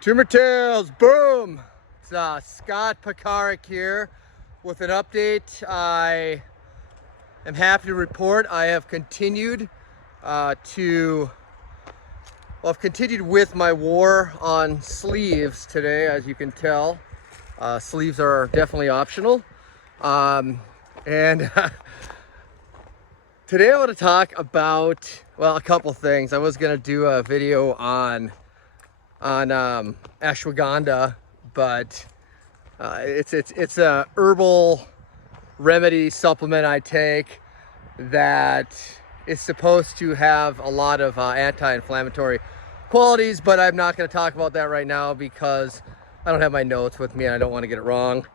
Tumor Tales, boom! It's Scot Pekarek here with an update. I am happy to report I have continued I've continued with my war on sleeves today, as you can tell. Sleeves are definitely optional. Today I want to talk about, well, a couple things. I was going to do a video on ashwagandha, but it's a herbal remedy supplement I take that is supposed to have a lot of anti-inflammatory qualities, but I'm not going to talk about that right now because I don't have my notes with me and I don't want to get it wrong.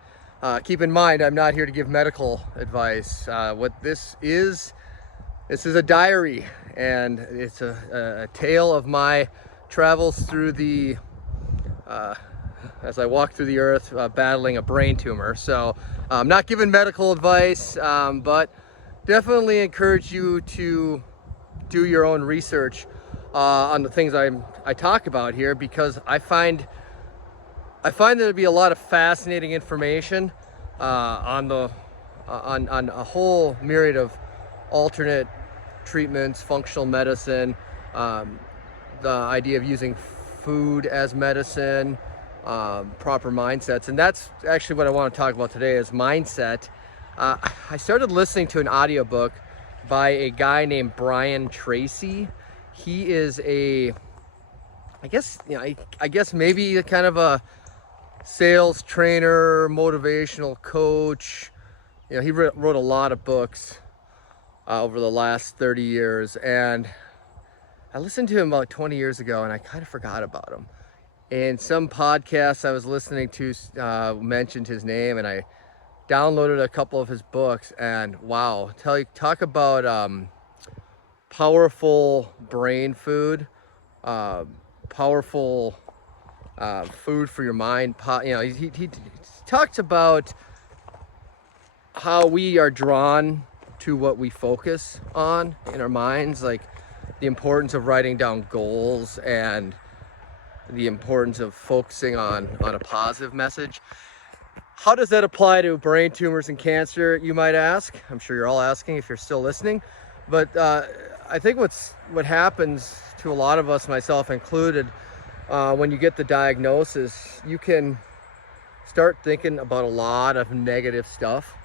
Keep in mind, I'm not here to give medical advice. What this is a diary, and it's a tale of my travels through the as I walk through the earth battling a brain tumor. So I'm not giving medical advice, but definitely encourage you to do your own research on the things I talk about here, because I find there to be a lot of fascinating information on a whole myriad of alternate treatments, functional medicine, the idea of using food as medicine, proper mindsets. And that's actually what I want to talk about today, is mindset. I started listening to an audiobook by a guy named Tracy. He is I guess maybe kind of a sales trainer, motivational coach. You know, he wrote a lot of books over the last 30 years, and I listened to him about 20 years ago and I kind of forgot about him. And some podcasts I was listening to mentioned his name, and I downloaded a couple of his books, and wow, talk about powerful brain food, powerful food for your mind. He talks about how we are drawn to what we focus on in our minds, like the importance of writing down goals and the importance of focusing on a positive message. How does that apply to brain tumors and cancer, you might ask? I'm sure you're all asking if you're still listening. But I think what happens to a lot of us, myself included, when you get the diagnosis, you can start thinking about a lot of negative stuff,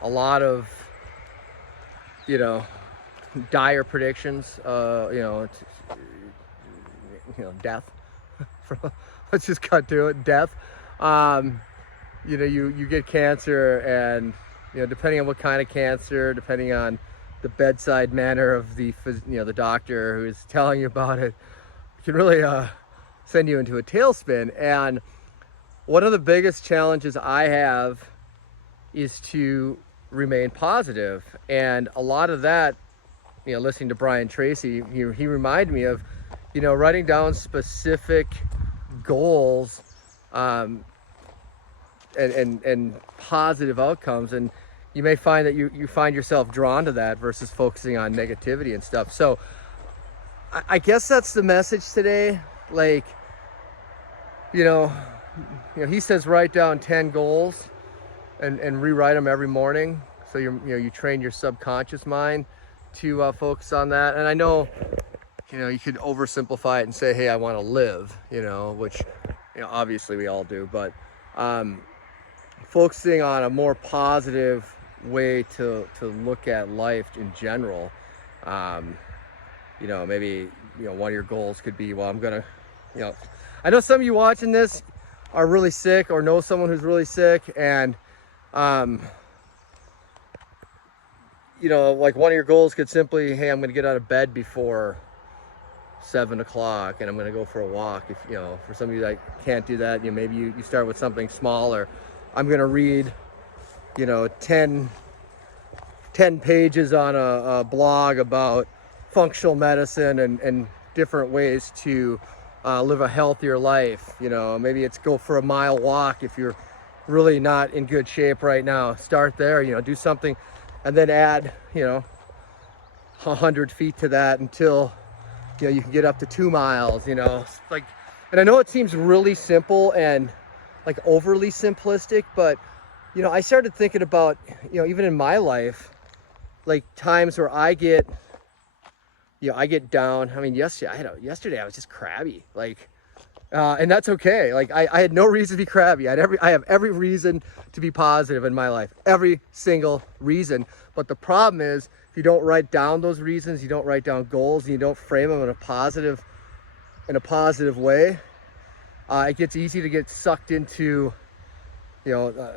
a lot of, dire predictions, death. Let's just cut to it. Death. You get cancer, and depending on what kind of cancer, depending on the bedside manner of the doctor who is telling you about it, can really send you into a tailspin. And one of the biggest challenges I have is to remain positive, and a lot of that, listening to Tracy, he reminded me of writing down specific goals and positive outcomes, and you may find that you find yourself drawn to that versus focusing on negativity and stuff. So I guess that's the message today. Like, he says write down 10 goals and rewrite them every morning, so you train your subconscious mind to focus on that. And I know you could oversimplify it and say, hey, I want to live, which obviously we all do, but focusing on a more positive way to look at life in general. Maybe one of your goals could be, well, I'm gonna, I know some of you watching this are really sick or know someone who's really sick, and like one of your goals could simply, hey, I'm gonna get out of bed before 7 o'clock and I'm gonna go for a walk. If for some of you that can't do that, maybe you start with something small, or I'm gonna read 10 pages on a blog about functional medicine and different ways to live a healthier life. Maybe it's go for a mile walk if you're really not in good shape right now. Start there, do something, and then add 100 feet to that until you can get up to 2 miles. Like And I know it seems really simple and like overly simplistic, but you know, I started thinking about, you know, even in my life, like times where I get, you know, I get down. I mean, yesterday I was just crabby, like, and that's okay. Like I had no reason to be crabby. I have every reason to be positive in my life, every single reason. But the problem is, if you don't write down those reasons, you don't write down goals, and you don't frame them in a positive way, it gets easy to get sucked into, you know,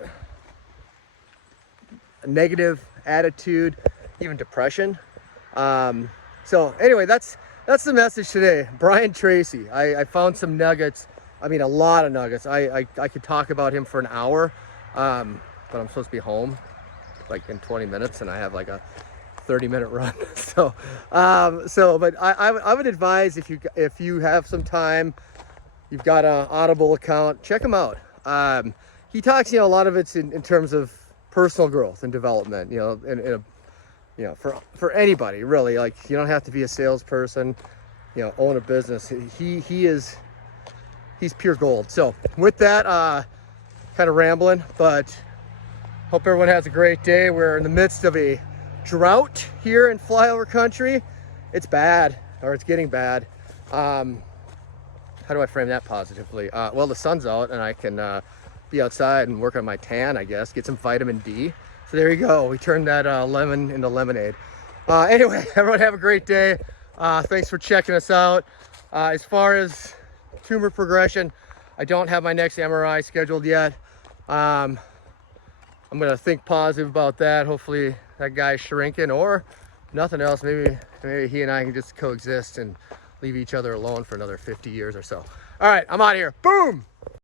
a negative attitude, even depression. So anyway, that's the message today. Brian Tracy. I found some nuggets. I mean, a lot of nuggets. I could talk about him for an hour, but I'm supposed to be home like in 20 minutes, and I have like a 30-minute run. But I would advise, if you have some time, you've got an Audible account, check him out. He talks, you know, a lot of it's in terms of personal growth and development, you know, you know, for anybody really. Like, you don't have to be a salesperson, you know, own a business. He's pure gold. So with that, kind of rambling, but hope everyone has a great day. We're in the midst of a drought here in Flyover country. It's bad, or it's getting bad. How do I frame that positively? Well, the sun's out and I can be outside and work on my tan, I guess, get some vitamin D. So there you go. We turned that lemon into lemonade. Anyway, everyone have a great day. Thanks for checking us out. As far as tumor progression, I don't have my next MRI scheduled yet. I'm gonna think positive about that. Hopefully that guy's shrinking, or nothing else. Maybe he and I can just coexist and leave each other alone for another 50 years or so. All right, I'm out of here. Boom!